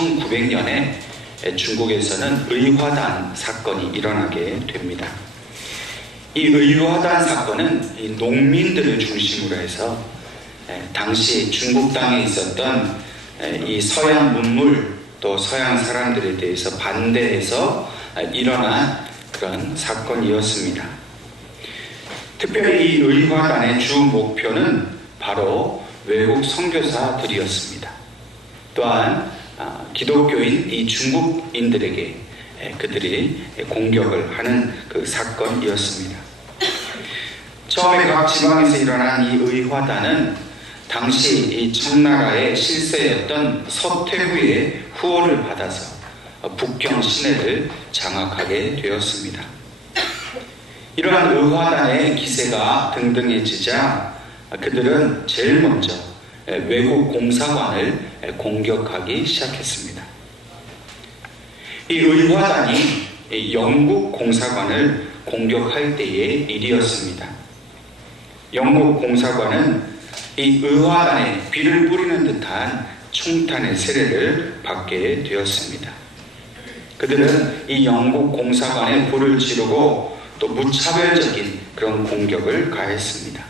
1900년에 중국에서는 의화단 사건이 일어나게 됩니다. 이 의화단 사건은 이 농민들을 중심으로 해서 당시 중국 땅에 있었던 이 서양 문물 또 서양 사람들에 대해서 반대해서 일어난 그런 사건이었습니다. 특별히 이 의화단의 주 목표는 바로 외국 선교사들이었습니다. 또한 기독교인 이 중국인들에게 그들이 공격을 하는 그 사건이었습니다. 처음에 각 지방에서 일어난 이 의화단은 당시 이 청나라의 실세였던 서태후의 후원을 받아서 북경 시내를 장악하게 되었습니다. 이러한 의화단의 기세가 등등해지자 그들은 제일 먼저 외국 공사관을 공격하기 시작했습니다. 이 의화단이 영국 공사관을 공격할 때의 일이었습니다. 영국 공사관은 이 의화단에 비를 뿌리는 듯한 총탄의 세례를 받게 되었습니다. 그들은 이 영국 공사관에 불을 지르고 또 무차별적인 그런 공격을 가했습니다.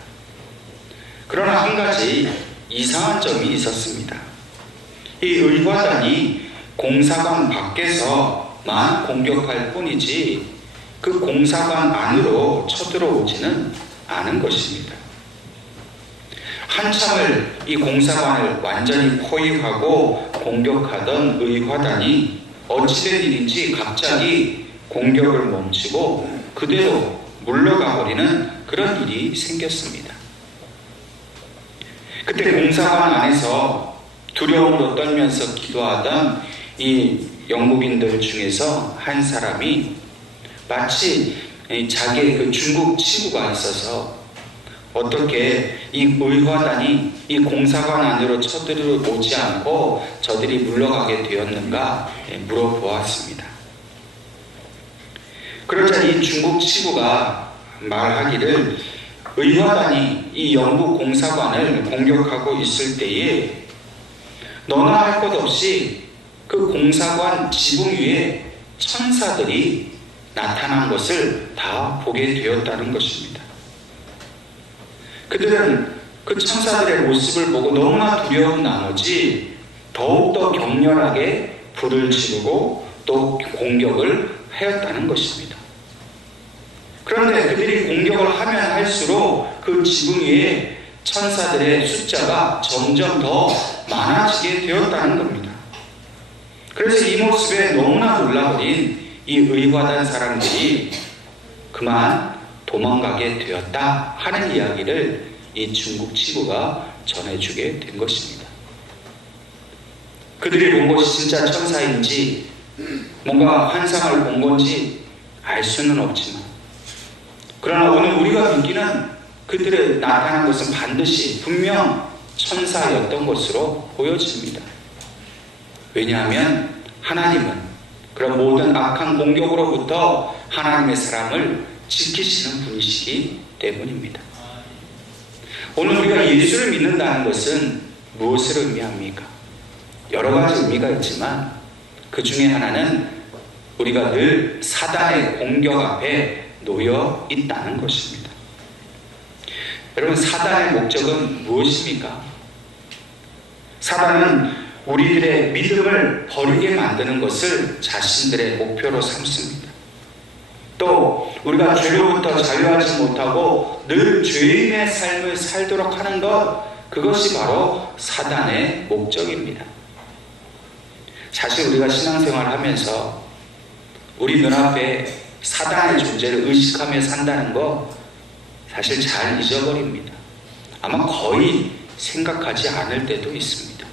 그러나 한 가지 이상한 점이 있었습니다. 이 의화단이 공사관 밖에서만 공격할 뿐이지 그 공사관 안으로 쳐들어오지는 않은 것입니다. 한참을 이 공사관을 완전히 포위하고 공격하던 의화단이 어찌된 일인지 갑자기 공격을 멈추고 그대로 물러가 버리는 그런 일이 생겼습니다. 그때 공사관 안에서 두려움으로 떨면서 기도하던 이 영국인들 중에서 한 사람이 마치 자기의 그 중국 친구가 있어서 어떻게 이 의화단이 이 공사관 안으로 쳐들어오지 않고 저들이 물러가게 되었는가 물어보았습니다. 그러자 이 중국 친구가 말하기를 의화단이 이 영국 공사관을 공격하고 있을 때에 너나 할 것 없이 그 공사관 지붕 위에 천사들이 나타난 것을 다 보게 되었다는 것입니다. 그들은 그 천사들의 모습을 보고 너무나 두려운 나머지 더욱더 격렬하게 불을 지르고 또 공격을 하였다는 것입니다. 그런데 그들이 공격을 하면 할수록 그 지붕 위에 천사들의 숫자가 점점 더 많아지게 되었다는 겁니다. 그래서 이 모습에 너무나 놀라버린 이 의화단 사람들이 그만 도망가게 되었다 하는 이야기를 이 중국 친구가 전해주게 된 것입니다. 그들이 본 것이 진짜 천사인지 뭔가 환상을 본 건지 알 수는 없지만 그러나 오늘 우리가 믿기는 그들의 나타난 것은 반드시 분명 천사였던 것으로 보여집니다. 왜냐하면 하나님은 그런 모든 악한 공격으로부터 하나님의 사람을 지키시는 분이시기 때문입니다. 오늘 우리가 예수를 믿는다는 것은 무엇을 의미합니까? 여러 가지 의미가 있지만 그 중에 하나는 우리가 늘 사단의 공격 앞에 놓여 있다는 것입니다. 여러분, 사단의 목적은 무엇입니까? 사단은 우리들의 믿음을 버리게 만드는 것을 자신들의 목표로 삼습니다. 또 우리가 죄로부터 자유하지 못하고 늘 죄인의 삶을 살도록 하는 것, 그것이 바로 사단의 목적입니다. 사실 우리가 신앙생활을 하면서 우리 눈앞에 사단의 존재를 의식하며 산다는 거 사실 잘 잊어버립니다. 아마 거의 생각하지 않을 때도 있습니다.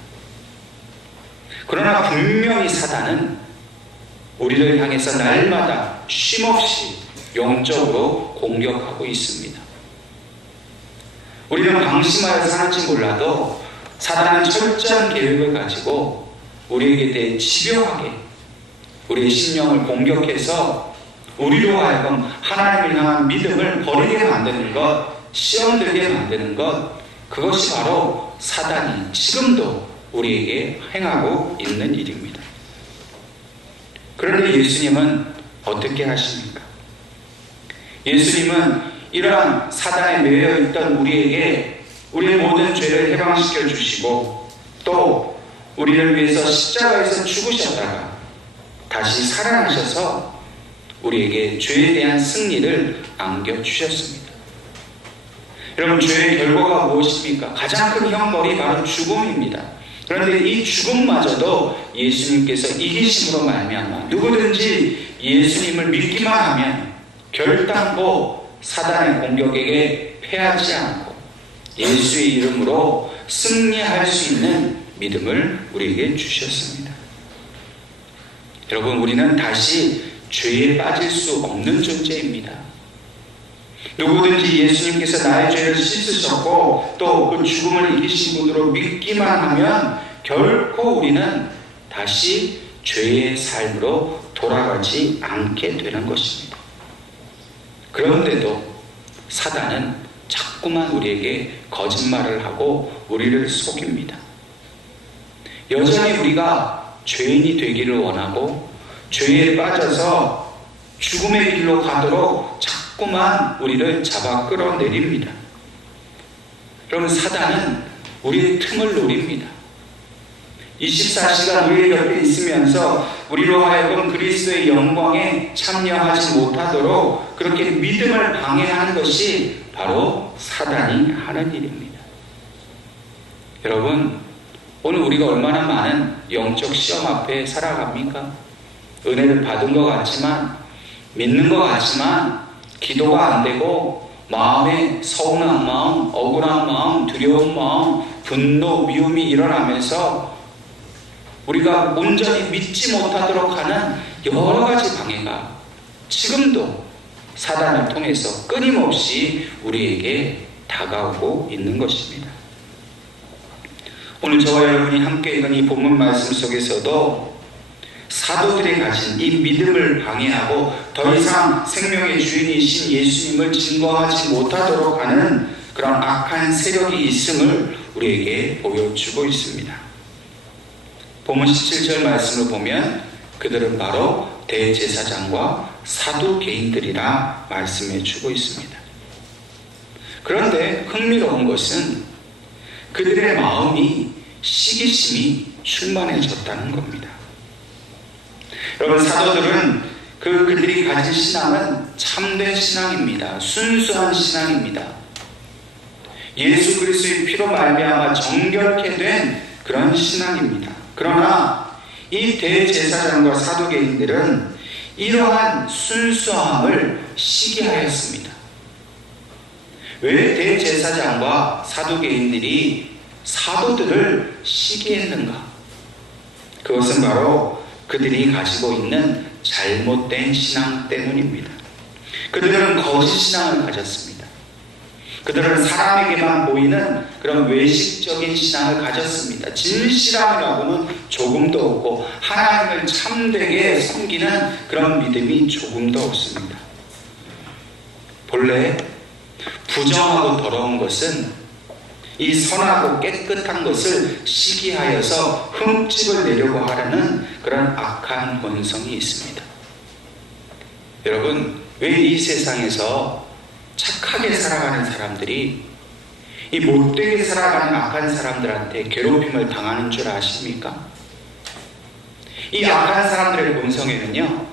그러나 분명히 사단은 우리를 향해서 날마다 쉼없이 영적으로 공격하고 있습니다. 우리는 방심하여 사는지 몰라도 사단은 철저한 계획을 가지고 우리에게 대해 집요하게 우리의 심령을 공격해서 우리로 하여금 하나님을 향한 믿음을 버리게 만드는 것, 시험 들게 만드는 것, 그것이 바로 사단이 지금도 우리에게 행하고 있는 일입니다. 그런데 예수님은 어떻게 하십니까? 예수님은 이러한 사단에 매여 있던 우리에게 우리의 모든 죄를 해방시켜 주시고 또 우리를 위해서 십자가에서 죽으셨다가 다시 살아나셔서 우리에게 죄에 대한 승리를 안겨주셨습니다. 여러분, 죄의 결과가 무엇입니까? 가장 큰 형벌이 바로 죽음입니다. 그런데 이 죽음마저도 예수님께서 이기심으로 말미암아 누구든지 예수님을 믿기만 하면 결단코 사단의 공격에게 패하지 않고 예수의 이름으로 승리할 수 있는 믿음을 우리에게 주셨습니다. 여러분, 우리는 다시 죄에 빠질 수 없는 존재입니다. 누구든지 예수님께서 나의 죄를 씻으셨고 또 그 죽음을 이기신 분으로 믿기만 하면 결코 우리는 다시 죄의 삶으로 돌아가지 않게 되는 것입니다. 그런데도 사단은 자꾸만 우리에게 거짓말을 하고 우리를 속입니다. 여전히 우리가 죄인이 되기를 원하고 죄에 빠져서 죽음의 길로 가도록 자꾸만 우리를 잡아 끌어내립니다. 여러분, 사단은 우리의 틈을 노립니다. 24시간 우리의 옆에 있으면서 우리로 하여금 그리스도의 영광에 참여하지 못하도록 그렇게 믿음을 방해하는 것이 바로 사단이 하는 일입니다. 여러분, 오늘 우리가 얼마나 많은 영적 시험 앞에 살아갑니까? 은혜를 받은 것 같지만, 믿는 것 같지만 기도가 안 되고 마음에 서운한 마음, 억울한 마음, 두려운 마음, 분노, 미움이 일어나면서 우리가 온전히 믿지 못하도록 하는 여러 가지 방해가 지금도 사단을 통해서 끊임없이 우리에게 다가오고 있는 것입니다. 오늘 저와 여러분이 함께 읽은 이 본문 말씀 속에서도 사도들이 가진 이 믿음을 방해하고 더 이상 생명의 주인이신 예수님을 증거하지 못하도록 하는 그런 악한 세력이 있음을 우리에게 보여주고 있습니다. 본문 17절 말씀을 보면 그들은 바로 대제사장과 사두개인들이라 말씀해 주고 있습니다. 그런데 흥미로운 것은 그들의 마음이 시기심이 충만해졌다는 겁니다. 여러분, 사도들은 그들이 가진 신앙은 참된 신앙입니다. 순수한 신앙입니다. 예수 그리스도의 피로 말미암아 정결케 된 그런 신앙입니다. 그러나 이 대제사장과 사두개인들은 이러한 순수함을 시기하였습니다. 왜 대제사장과 사두개인들이 사도들을 시기했는가? 그것은 바로 그들이 가지고 있는 잘못된 신앙 때문입니다. 그들은 거짓 신앙을 가졌습니다. 그들은 사람에게만 보이는 그런 외식적인 신앙을 가졌습니다. 진실함이라고는 조금도 없고 하나님을 참되게 섬기는 그런 믿음이 조금도 없습니다. 본래 부정하고 더러운 것은 이 선하고 깨끗한 것을 시기하여서 흠집을 내려고 하려는 그런 악한 본성이 있습니다. 여러분, 왜 이 세상에서 착하게 살아가는 사람들이 이 못되게 살아가는 악한 사람들한테 괴롭힘을 당하는 줄 아십니까? 이 악한 사람들의 본성에는요,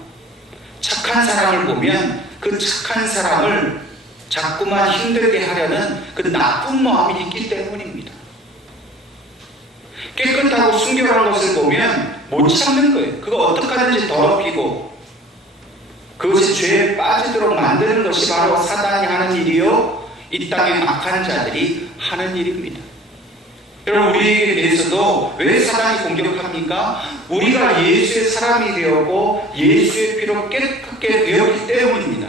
착한 사람을 보면 그 착한 사람을 자꾸만 힘들게 하려는 그 나쁜 마음이 있기 때문입니다. 깨끗하고 순결한 것을 보면 못 참는 거예요. 그거 어떻게 하든지 더럽히고 그것이 죄에 빠지도록 만드는 것이 바로 사단이 하는 일이요, 이 땅의 악한 자들이 하는 일입니다. 여러분, 우리에게 대해서도 왜 사단이 공격합니까? 우리가 예수의 사람이 되었고 예수의 피로 깨끗게 되었기 때문입니다.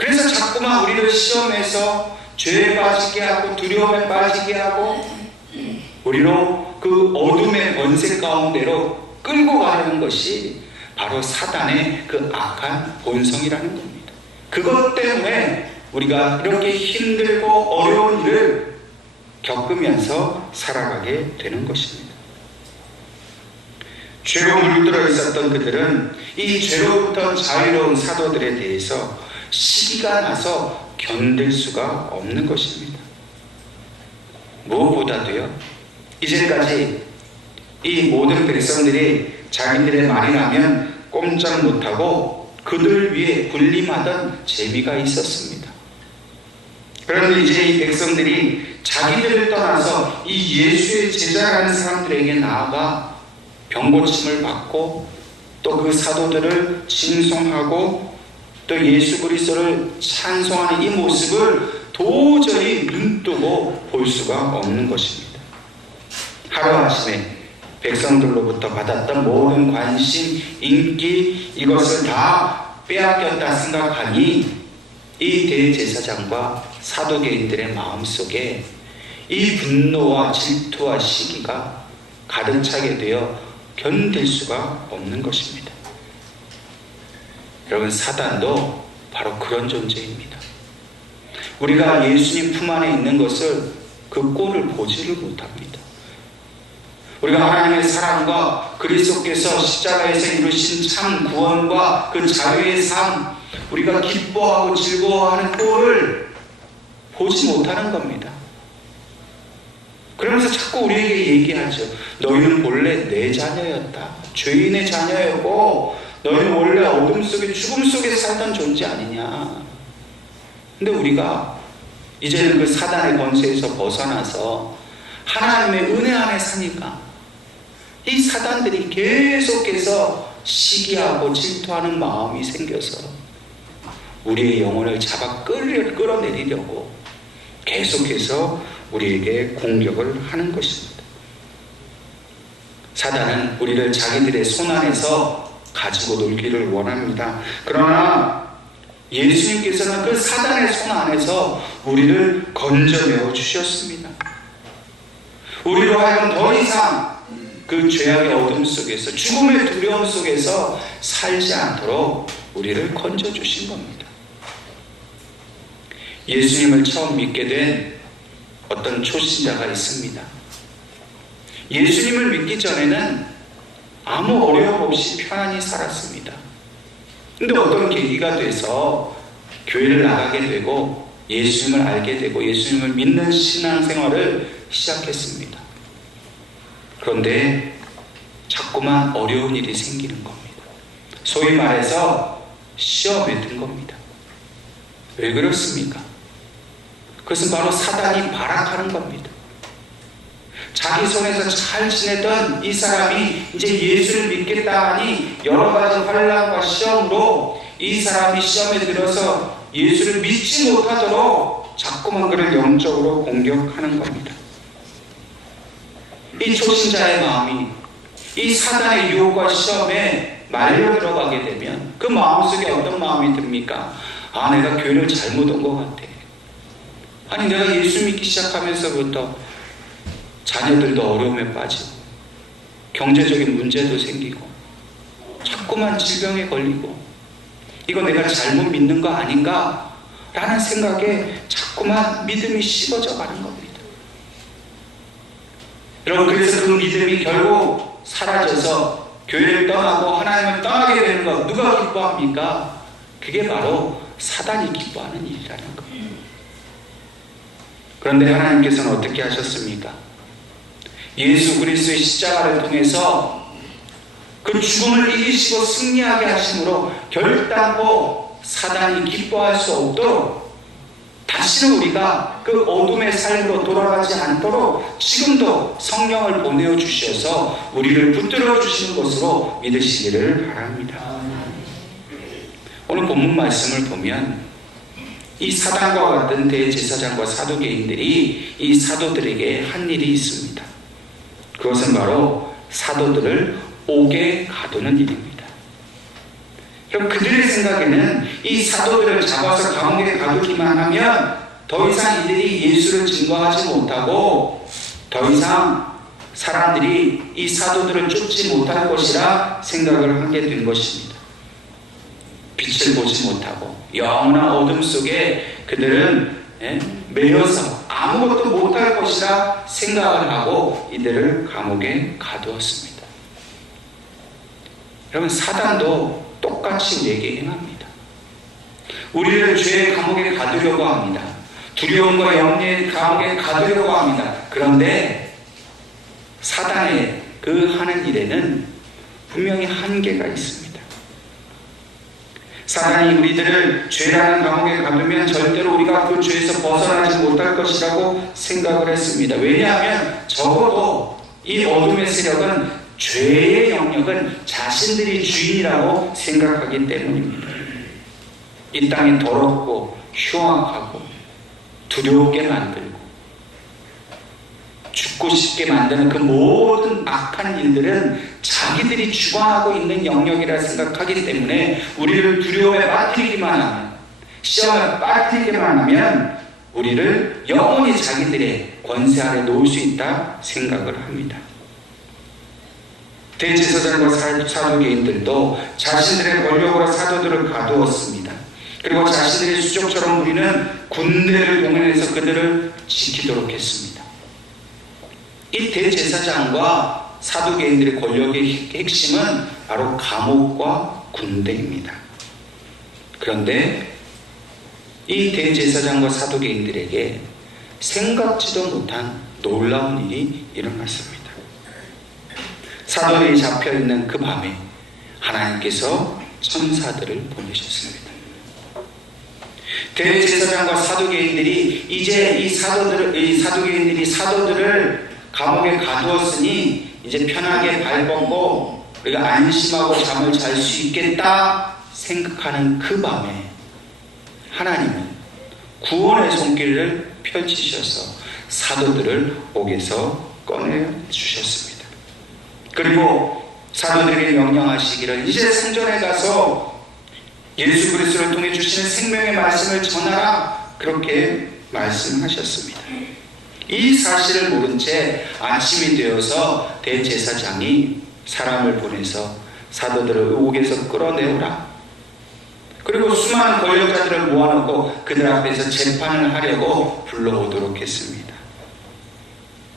그래서 자꾸만 우리를 시험해서 죄에 빠지게 하고 두려움에 빠지게 하고 우리로 그 어둠의 권세 가운데로 끌고 가려는 것이 바로 사단의 그 악한 본성이라는 겁니다. 그것 때문에 우리가 이렇게 힘들고 어려운 일을 겪으면서 살아가게 되는 것입니다. 죄로 물들어 있었던 그들은 이 죄로부터 자유로운 사도들에 대해서 시기가 나서 견딜 수가 없는 것입니다. 무엇보다도요, 이제까지 이 모든 백성들이 자기들의 말이라면 꼼짝 못하고 그들 위해 군림하던 재미가 있었습니다. 그런데 이제 이 백성들이 자기들을 떠나서 이 예수의 제자라는 사람들에게 나아가 병고침을 받고 또 그 사도들을 칭송하고 또 예수 그리스도를 찬송하는 이 모습을 도저히 눈뜨고 볼 수가 없는 것입니다. 하루아침에 백성들로부터 받았던 모든 관심, 인기, 이것을 다 빼앗겼다 생각하니 이 대제사장과 사도계인들의 마음속에 이 분노와 질투와 시기가 가득 차게 되어 견딜 수가 없는 것입니다. 여러분, 사단도 바로 그런 존재입니다. 우리가 예수님 품 안에 있는 것을 그 꼴을 보지를 못합니다. 우리가 하나님의 사랑과 그리스도께서 십자가에서 이루신 참 구원과 그 자유의 삶, 우리가 기뻐하고 즐거워하는 꼴을 보지 못하는 겁니다. 그러면서 자꾸 우리에게 얘기하죠. 너희는 본래 내 자녀였다. 죄인의 자녀였고 너희는 원래 어둠 속에 죽음 속에 살던 존재 아니냐. 근데 우리가 이제는 그 사단의 권세에서 벗어나서 하나님의 은혜 안에 사니까 이 사단들이 계속해서 시기하고 질투하는 마음이 생겨서 우리의 영혼을 잡아 끌어내리려고 계속해서 우리에게 공격을 하는 것입니다. 사단은 우리를 자기들의 손 안에서 가지고 놀기를 원합니다. 그러나 예수님께서는 그 사단의 손 안에서 우리를 건져내어 주셨습니다. 우리로 하여금 더 이상 그 죄악의 어둠 속에서, 죽음의 두려움 속에서 살지 않도록 우리를 건져주신 겁니다. 예수님을 처음 믿게 된 어떤 초신자가 있습니다. 예수님을 믿기 전에는 아무 어려움 없이 편안히 살았습니다. 근데 어떤 계기가 돼서 교회를 나가게 되고 예수님을 알게 되고 예수님을 믿는 신앙생활을 시작했습니다. 그런데 자꾸만 어려운 일이 생기는 겁니다. 소위 말해서 시험에 든 겁니다. 왜 그렇습니까? 그것은 바로 사단이 발악하는 겁니다. 자기 손에서 잘 지내던 이 사람이 이제 예수를 믿겠다 하니 여러 가지 환난과 시험으로 이 사람이 시험에 들어서 예수를 믿지 못하도록 자꾸만 그를 영적으로 공격하는 겁니다. 이 초신자의 마음이 이 사단의 유혹과 시험에 말려 들어가게 되면 그 마음속에 어떤 마음이 듭니까? 아, 내가 교회를 잘못 온 것 같아. 아니, 내가 예수 믿기 시작하면서부터 자녀들도 어려움에 빠지고 경제적인 문제도 생기고 자꾸만 질병에 걸리고 이거 내가 잘못 믿는 거 아닌가? 라는 생각에 자꾸만 믿음이 식어져 가는 겁니다. 여러분, 그래서 그 믿음이 결국 사라져서 교회를 떠나고 하나님을 떠나게 되는 것, 누가 기뻐합니까? 그게 바로 사단이 기뻐하는 일이라는 거예요. 그런데 하나님께서는 어떻게 하셨습니까? 예수 그리스도의 십자가를 통해서 그 죽음을 이기시고 승리하게 하심으로 결단코 사단이 기뻐할 수 없도록 다시는 우리가 그 어둠의 삶으로 돌아가지 않도록 지금도 성령을 보내어 주셔서 우리를 붙들어 주시는 것으로 믿으시기를 바랍니다. 오늘 본문 말씀을 보면 이 사단과 같은 대제사장과 사도계인들이 이 사도들에게 한 일이 있습니다. 그것은 바로 사도들을 옥에 가두는 일입니다. 그럼 그들의 생각에는 이 사도들을 잡아서 감옥에 가두기만 하면 더 이상 이들이 예수를 증거하지 못하고 더 이상 사람들이 이 사도들을 쫓지 못할 것이라 생각을 하게 된 것입니다. 빛을 보지 못하고 영원한 어둠 속에 그들은 매여서 아무것도 못할 것이라 생각을 하고 이들을 감옥에 가두었습니다. 여러분, 사단도 똑같이 우리에게 행합니다. 우리를 죄의 감옥에 가두려고 합니다. 두려움과 염려의 감옥에 가두려고 합니다. 그런데 사단의 그 하는 일에는 분명히 한계가 있습니다. 사단이 우리들을 죄라는 감옥에 가두면 절대로 우리가 그 죄에서 벗어나지 못할 것이라고 생각을 했습니다. 왜냐하면 적어도 이 어둠의 세력은 죄의 영역은 자신들이 주인이라고 생각하기 때문입니다. 이 땅이 더럽고 흉악하고 두렵게 만들고 죽고 싶게 만드는 그 모든 악한 일들은 자기들이 주관하고 있는 영역이라 생각하기 때문에 우리를 두려움에 빠뜨리기만 하면, 시험에 빠뜨리기만 하면 우리를 영원히 자기들의 권세 아래 놓을 수 있다 생각을 합니다. 대제사장과 사두개인들도 자신들의 권력으로 사도들을 가두었습니다. 그리고 자신들의 수족처럼 우리는 군대를 동원해서 그들을 지키도록 했습니다. 이 대제사장과 사두개인들의 권력의 핵심은 바로 감옥과 군대입니다. 그런데 이 대제사장과 사두개인들에게 생각지도 못한 놀라운 일이 일어났습니다. 사도들이 잡혀있는 그 밤에 하나님께서 천사들을 보내셨습니다. 대제사장과 사두개인들이 이제 이 사두개인들이 사도들을 감옥에 가두었으니 이제 편하게 발 뻗고 우리가 안심하고 잠을 잘 수 있겠다 생각하는 그 밤에 하나님은 구원의 손길을 펼치셔서 사도들을 옥에서 꺼내주셨습니다. 그리고 사도들에게 명령하시기를 이제 성전에 가서 예수 그리스도를 통해 주시는 생명의 말씀을 전하라, 그렇게 말씀하셨습니다. 이 사실을 모른 채 아침이 되어서 대제사장이 사람을 보내서 사도들을 옥에서 끌어내오라, 그리고 수많은 권력자들을 모아놓고 그들 앞에서 재판을 하려고 불러오도록 했습니다.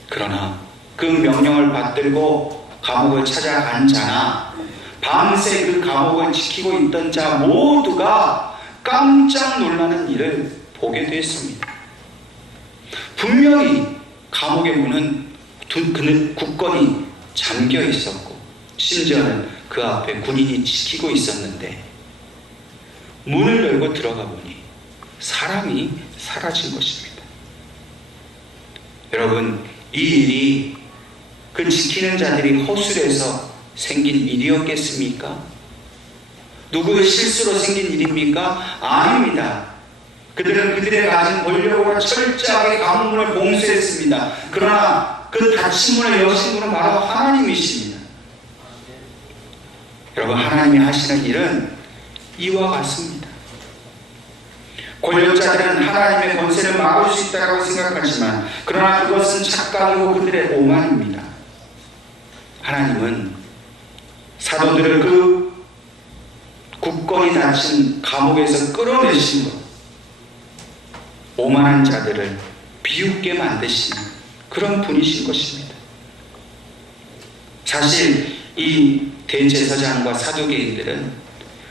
그러나 그 명령을 받들고 감옥을 찾아간 자나 밤새 그 감옥을 지키고 있던 자 모두가 깜짝 놀라는 일을 보게 됐습니다. 분명히 감옥의 문은 굳건히 잠겨 있었고 심지어는 그 앞에 군인이 지키고 있었는데 문을 열고 들어가 보니 사람이 사라진 것입니다. 여러분, 이 일이 그 지키는 자들이 허술해서 생긴 일이었겠습니까? 누구의 실수로 생긴 일입니까? 아닙니다. 그들은 그들의 가진 권력으로 철저하게 감옥문을 봉쇄했습니다. 그러나 그 닫힌 문을 여신 분은 바로 하나님이십니다. 여러분, 하나님이 하시는 일은 이와 같습니다. 권력자들은 하나님의 권세를 막을 수 있다고 생각하지만 그러나 그것은 착각이고 그들의 오만입니다. 하나님은 사도들을 그 굳건히 닫힌 감옥에서 끌어내신 것, 오만한 자들을 비웃게 만드시는 그런 분이신 것입니다. 사실 이 대제사장과 사두개인들은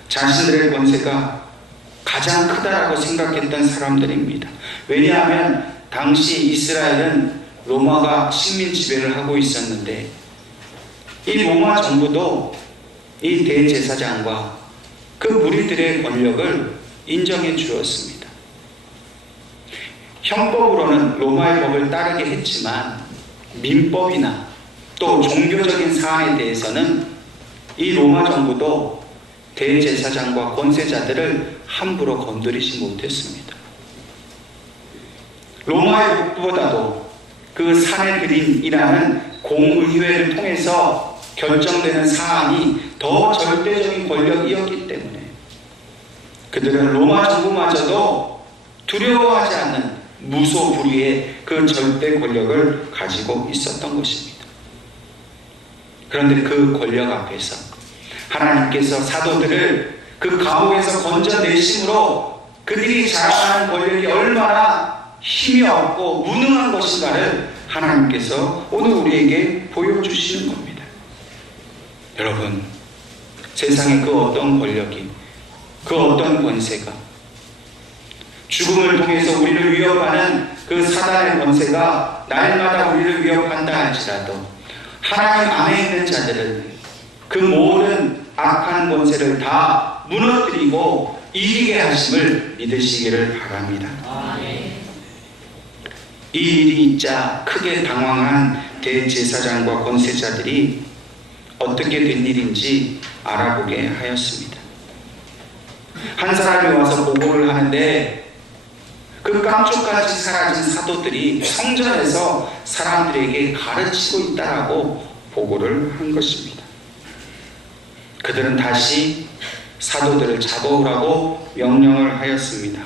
자신들의 권세가 가장 크다라고 생각했던 사람들입니다. 왜냐하면 당시 이스라엘은 로마가 식민 지배를 하고 있었는데 이 로마 정부도 이 대제사장과 그 무리들의 권력을 인정해 주었습니다. 형법으로는 로마의 법을 따르게 했지만 민법이나 또 종교적인 사안에 대해서는 이 로마 정부도 대제사장과 권세자들을 함부로 건드리지 못했습니다. 로마의 법보다도 그 사내들인이라는 공의회를 통해서 결정되는 사안이 더 절대적인 권력이었기 때문에 그들은 로마 정부마저도 두려워하지 않는 무소불위의 그 절대 권력을 가지고 있었던 것입니다. 그런데 그 권력 앞에서 하나님께서 사도들을 그 감옥에서 건져내심으로 그들이 자랑하는 권력이 얼마나 힘이 없고 무능한 것인가를 하나님께서 오늘 우리에게 보여주시는 겁니다. 여러분, 세상의 그 어떤 권력이, 그 어떤 권세가, 죽음을 통해서 우리를 위협하는 그 사단의 권세가 날마다 우리를 위협한다 할지라도 하나님 안에 있는 자들은 그 모든 악한 권세를 다 무너뜨리고 이기게 하심을 믿으시기를 바랍니다. 이 일이 있자 크게 당황한 대제사장과 권세자들이 어떻게 된 일인지 알아보게 하였습니다. 한 사람이 와서 보고를 하는데 그 깜짝같이 사라진 사도들이 성전에서 사람들에게 가르치고 있다라고 보고를 한 것입니다. 그들은 다시 사도들을 잡아오라고 명령을 하였습니다.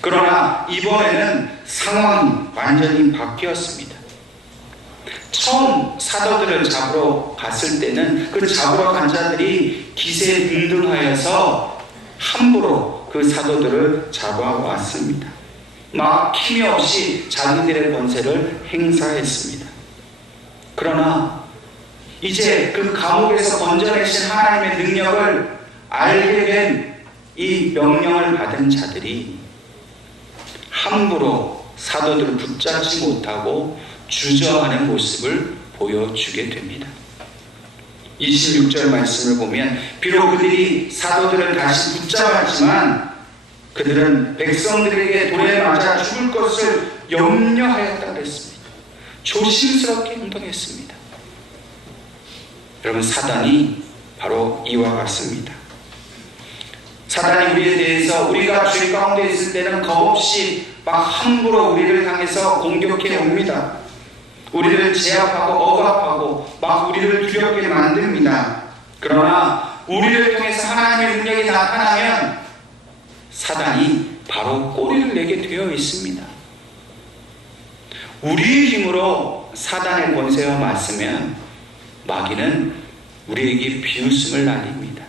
그러나 이번에는 상황이 완전히 바뀌었습니다. 처음 사도들을 잡으러 갔을 때는 그 잡으러 간 자들이 기세등등하여서 함부로 그 사도들을 잡아왔습니다. 막힘이 없이 자기들의 권세를 행사했습니다. 그러나 이제 그 감옥에서 건져내신 하나님의 능력을 알게 된 이 명령을 받은 자들이 함부로 사도들을 붙잡지 못하고 주저하는 모습을 보여주게 됩니다. 26절 말씀을 보면 비록 그들이 사도들을 다시 붙잡았지만 그들은 백성들에게 돌에 맞아 죽을 것을 염려하였다고 했습니다. 조심스럽게 행동했습니다. 여러분, 사단이 바로 이와 같습니다. 사단이 우리에 대해서 우리가 죄 가운데 있을 때는 겁없이 막 함부로 우리를 향해서 공격해 옵니다. 우리를 제압하고 억압하고 막 우리를 두렵게 만듭니다. 그러나 우리를 통해서 하나님의 능력이 나타나면 사단이 바로 꼬리를 내게 되어 있습니다. 우리의 힘으로 사단의 권세와 맞서면 마귀는 우리에게 비웃음을 날립니다.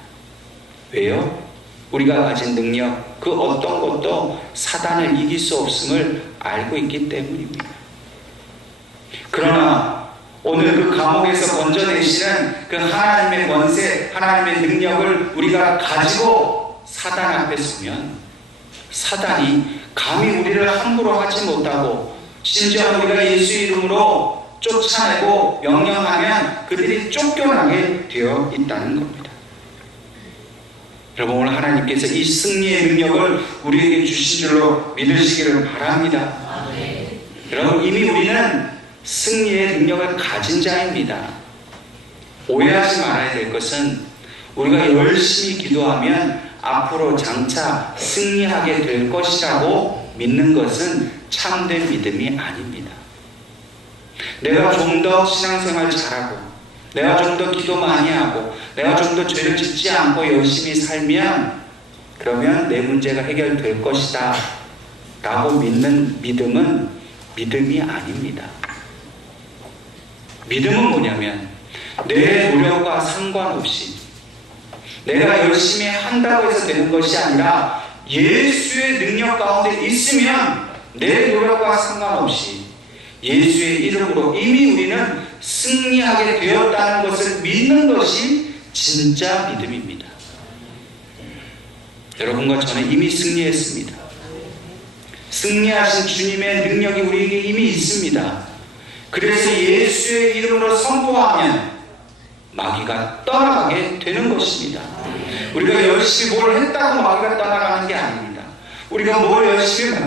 왜요? 우리가 가진 능력, 그 어떤 것도 사단을 이길 수 없음을 알고 있기 때문입니다. 그러나 오늘 그 감옥에서 건져내시는 그 하나님의 권세, 하나님의 능력을 우리가 가지고 사단 앞에 서면 사단이 감히 우리를 함부로 하지 못하고 심지어 우리가 예수 이름으로 쫓아내고 명령하면 그들이 쫓겨나게 되어 있다는 겁니다. 여러분, 오늘 하나님께서 이 승리의 능력을 우리에게 주신 줄로 믿으시기를 바랍니다. 여러분, 이미 우리는 승리의 능력을 가진 자입니다. 오해하지 말아야 될 것은 우리가 열심히 기도하면 앞으로 장차 승리하게 될 것이라고 믿는 것은 참된 믿음이 아닙니다. 내가 좀 더 신앙생활 잘하고, 내가 좀 더 기도 많이 하고, 내가 좀 더 죄를 짓지 않고 열심히 살면 그러면 내 문제가 해결될 것이다 라고 믿는 믿음은 믿음이 아닙니다. 믿음은 뭐냐면 내 노력과 상관없이 내가 열심히 한다고 해서 되는 것이 아니라 예수의 능력 가운데 있으면 내 노력과 상관없이 예수의 이름으로 이미 우리는 승리하게 되었다는 것을 믿는 것이 진짜 믿음입니다. 여러분과 저는 이미 승리했습니다. 승리하신 주님의 능력이 우리에게 이미 있습니다. 그래서 예수의 이름으로 선포하면 마귀가 떠나가게 되는 것입니다. 우리가 열심히 뭘 했다고 마귀가 떠나가는 게 아닙니다. 우리가 뭘 열심히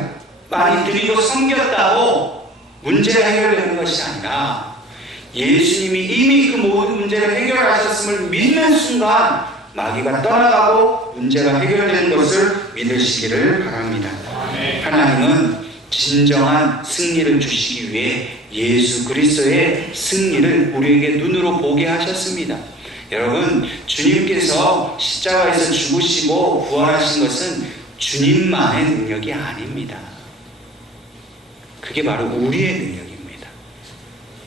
많이 드리고 섬겼다고 문제가 해결되는 것이 아니라 예수님이 이미 그 모든 문제를 해결하셨음을 믿는 순간 마귀가 떠나가고 문제가 해결되는 것을 믿으시기를 바랍니다. 하나님은 진정한 승리를 주시기 위해 예수 그리스도의 승리를 우리에게 눈으로 보게 하셨습니다. 여러분, 주님께서 십자가에서 죽으시고 부활하신 것은 주님만의 능력이 아닙니다. 그게 바로 우리의 능력입니다.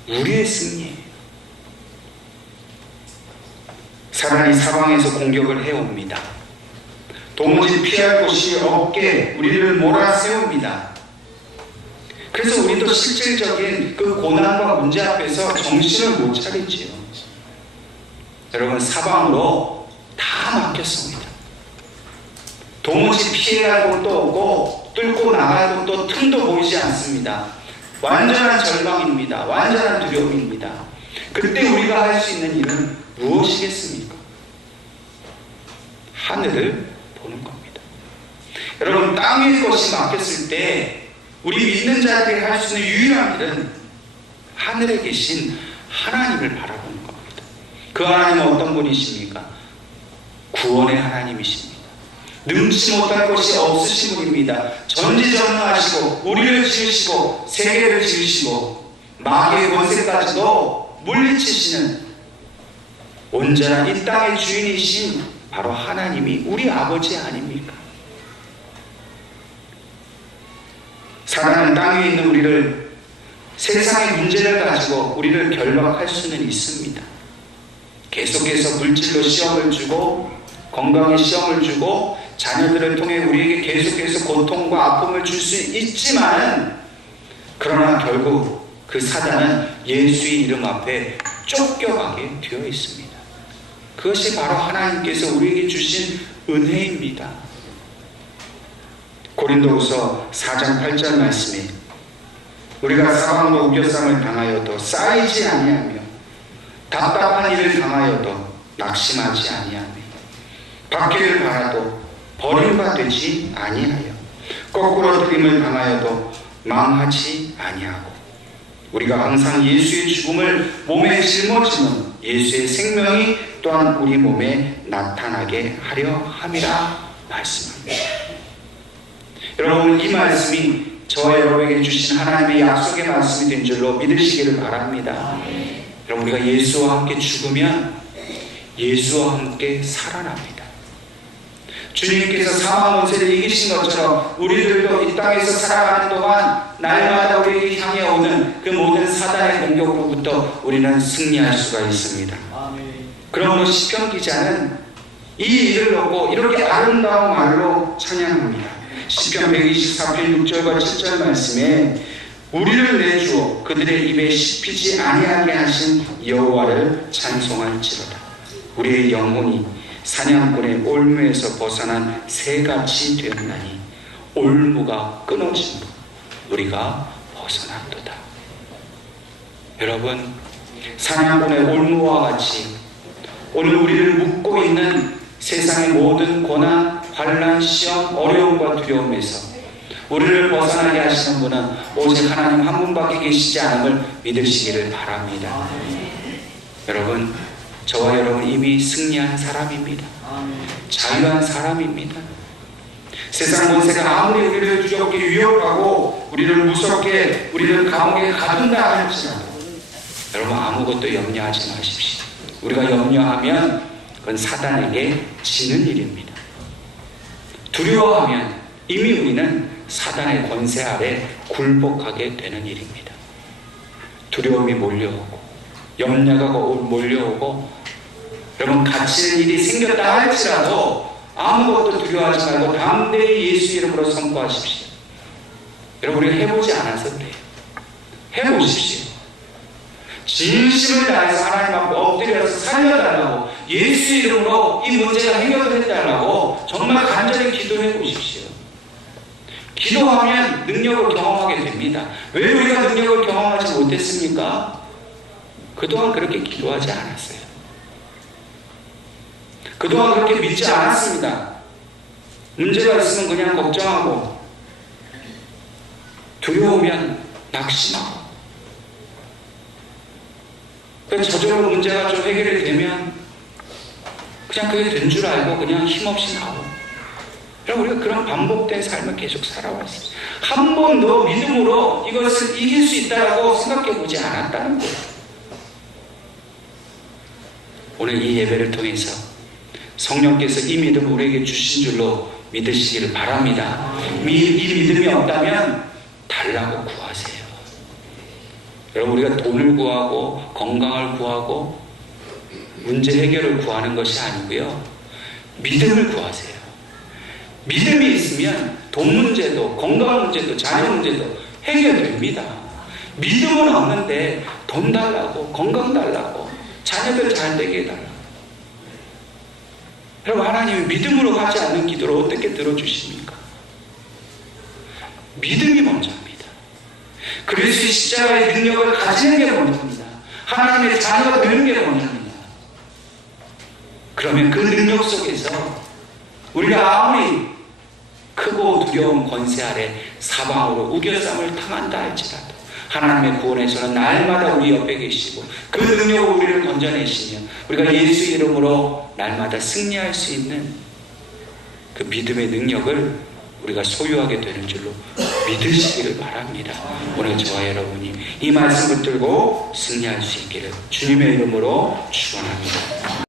우리의 승리예요. 사단이 사방에서 공격을 해옵니다. 도무지 피할 곳이 없게 우리를 몰아세웁니다. 그래서 우리도 실질적인 그 고난과 문제 앞에서 정신을 못 차리지요. 여러분, 사방으로 다 다 막혔습니다. 도무지 피해갈 곳도 없고 뚫고 나갈 곳도 틈도 보이지 않습니다. 완전한 절망입니다. 완전한 두려움입니다. 그때 우리가 할 수 있는 일은 무엇이겠습니까? 하늘을 보는 겁니다. 여러분, 땅 위의 것이 막혔을 때 우리 믿는 자들이 할 수 있는 유일한 일은 하늘에 계신 하나님을 바라보는 겁니다. 그 하나님은 어떤 분이십니까? 구원의 하나님이십니다. 능치 못할 것이 없으신 분입니다. 전지전능하시고 우리를 지으시고 세계를 지으시고 마귀의 권세까지도 물리치시는 온전한 이 땅의 주인이신 바로 하나님이 우리 아버지 아닙니까? 사단은 땅 위에 있는 우리를, 세상의 문제를 가지고 우리를 결박할 수는 있습니다. 계속해서 물질로 시험을 주고 건강에 시험을 주고 자녀들을 통해 우리에게 계속해서 고통과 아픔을 줄 수 있지만, 그러나 결국 그 사단은 예수의 이름 앞에 쫓겨가게 되어 있습니다. 그것이 바로 하나님께서 우리에게 주신 은혜입니다. 고린도후서 4장 8절 말씀에 우리가 사방으로 우겨쌈을 당하여도 쌓이지 아니하며 답답한 일을 당하여도 낙심하지 아니하며 박해를 받아도 버림받지 아니하여 거꾸로 들림을 당하여도 망하지 아니하고 우리가 항상 예수의 죽음을 몸에 짊어지는 예수의 생명이 또한 우리 몸에 나타나게 하려 함이라 말씀합니다. 여러분, 이 말씀이 저와 여러분에게 주신 하나님의 약속의 말씀이 된 줄로 믿으시기를 바랍니다. 여러분, 우리가 예수와 함께 죽으면 예수와 함께 살아납니다. 주님께서 사망 원세를 이기신 것처럼 우리들도 이 땅에서 살아가는 동안 날마다 우리에게 향해 오는 그 모든 사단의 공격으로부터 우리는 승리할 수가 있습니다. 그러므로 시편 기자는 이 일을 놓고 이렇게 아름다운 말로 찬양합니다. 시편 124편 6절과 7절 말씀에 우리를 내주어 그들의 입에 씹히지 아니하게 하신 여호와를 찬송할지로다. 우리의 영혼이 사냥꾼의 올무에서 벗어난 새같이 되었나니 올무가 끊어진 것 우리가 벗어났도다. 여러분, 사냥꾼의 올무와 같이 오늘 우리를 묶고 있는 세상의 모든 고난, 환난, 시험, 어려움과 두려움에서 우리를 벗어나게 하시는 분은 오직 하나님 한 분밖에 계시지 않음을 믿으시기를 바랍니다. 여러분, 저와 여러분 이미 승리한 사람입니다. 자유한 사람입니다. 세상 권세가 아무리 우리를 두렵게 위협하고 우리를 무섭게 우리를 감옥에 가둔다 할지라도 여러분 아무것도 염려하지 마십시오. 우리가 염려하면 그건 사단에게 지는 일입니다. 두려워하면 이미 우리는 사단의 권세 아래 굴복하게 되는 일입니다. 두려움이 몰려오고 염려가 몰려오고 여러분 갇히는 일이 생겼다 할지라도 아무것도 두려워하지 말고 담대히 예수 이름으로 선포하십시오. 여러분 우리가 해보지 않아서 그래요. 해보십시오. 진심을 다해서 하나님 앞에 엎드려서 살려달라고, 예수 이름으로 이 문제가 해결해달라고 정말 간절히 기도해 보십시오. 기도하면 능력을 경험하게 됩니다. 왜 우리가 능력을 경험하지 못했습니까? 그동안 그렇게 기도하지 않았어요. 그동안 그렇게 믿지 않았습니다. 문제가 있으면 그냥 걱정하고 두려우면 낙심하고 저절로 문제가 좀 해결이 되면 그냥 그게 된 줄 알고 그냥 힘없이 나오고 우리가 그런 반복된 삶을 계속 살아왔어요. 한 번도 믿음으로 이것을 이길 수 있다고 생각해 보지 않았다는 거예요. 오늘 이 예배를 통해서 성령께서 이 믿음을 우리에게 주신 줄로 믿으시기를 바랍니다. 이 믿음이 없다면 달라고 구하세요. 여러분 우리가 돈을 구하고 건강을 구하고 문제 해결을 구하는 것이 아니고요. 믿음을 구하세요. 믿음이 있으면 돈 문제도 건강 문제도 자녀 문제도 해결됩니다. 믿음은 없는데 돈 달라고 건강 달라고 자녀들 잘 되게 해달라고 여러분, 하나님이 믿음으로 하지 않는 기도를 어떻게 들어주십니까? 믿음이 먼저입니다. 그리스도의 십자가의 능력을 가지는 게 먼저입니다. 하나님의 자녀가 되는 게 먼저입니다. 그러면 그 능력 속에서 우리가 아무리 크고 두려운 권세 아래 사방으로 우겨쌈을 당한다 할지라도 하나님의 구원에서는 날마다 우리 옆에 계시고 그 능력으로 우리를 건져내시며 우리가 예수 이름으로 날마다 승리할 수 있는 그 믿음의 능력을 우리가 소유하게 되는 줄로 믿으시기를 바랍니다. 오늘 저와 여러분이 이 말씀을 들고 승리할 수 있기를 주님의 이름으로 축원합니다.